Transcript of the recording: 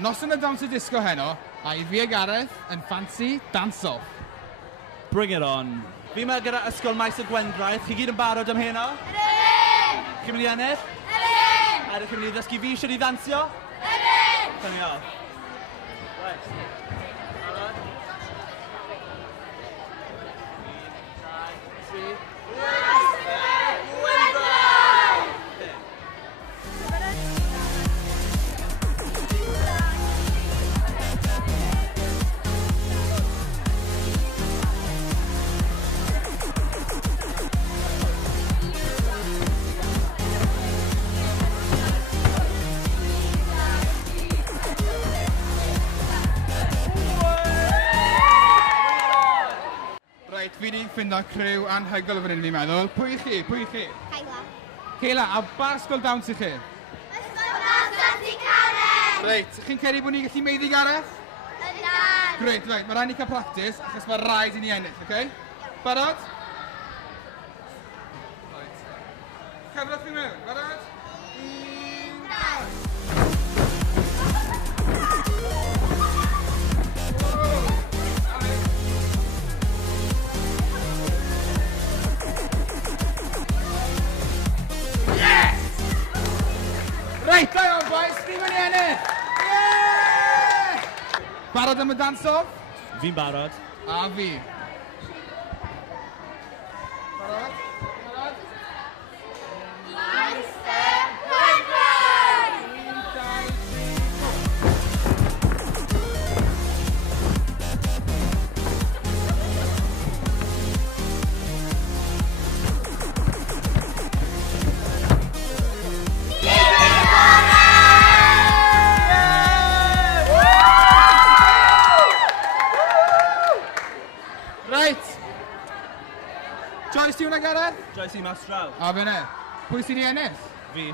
Noson y Dawns y Disco heno, a I fi a Gareth yn Fancy Dance-Off. Bring it on. Fi yma gyda ysgol maes y Gwendraeth. Chi gyd yn barod am heno? Chi'n mynd i ennill? Ydych chi'n mynd i ddysgu fi sydd i ddansio? Tynnu off. Right. Barod? 1, 2, 3. Reit, fi wedi ffindio criw anhygoel fan hyn fi'n meddwl. Pwy i chi? Kayla. Kayla, a ba ysgol Dawns i chi? Ysgol Dawns Santi Gareth! Reit, chi'n credu bod ni'n gallu meiddi Gareth? Ydan! Greit, reit, mae rhaid ni cael practis, achos mae rhaid i ni ennill, oce? Barod? Reit. Cyfraith fi mewn, barod? 1, 2. Reit, da iawn, boys, ni'n mynd i ennill! Yeah! Barod am y dance-off? Fi'n barod. A fi. Barod? Barod? Meister Gwendraeth! 1, 2, 3, go! Right. Joyce, ti hwnna, Gareth? Joyce i mas draw. A fe ne. Pwy sy'n i ennill? Fi.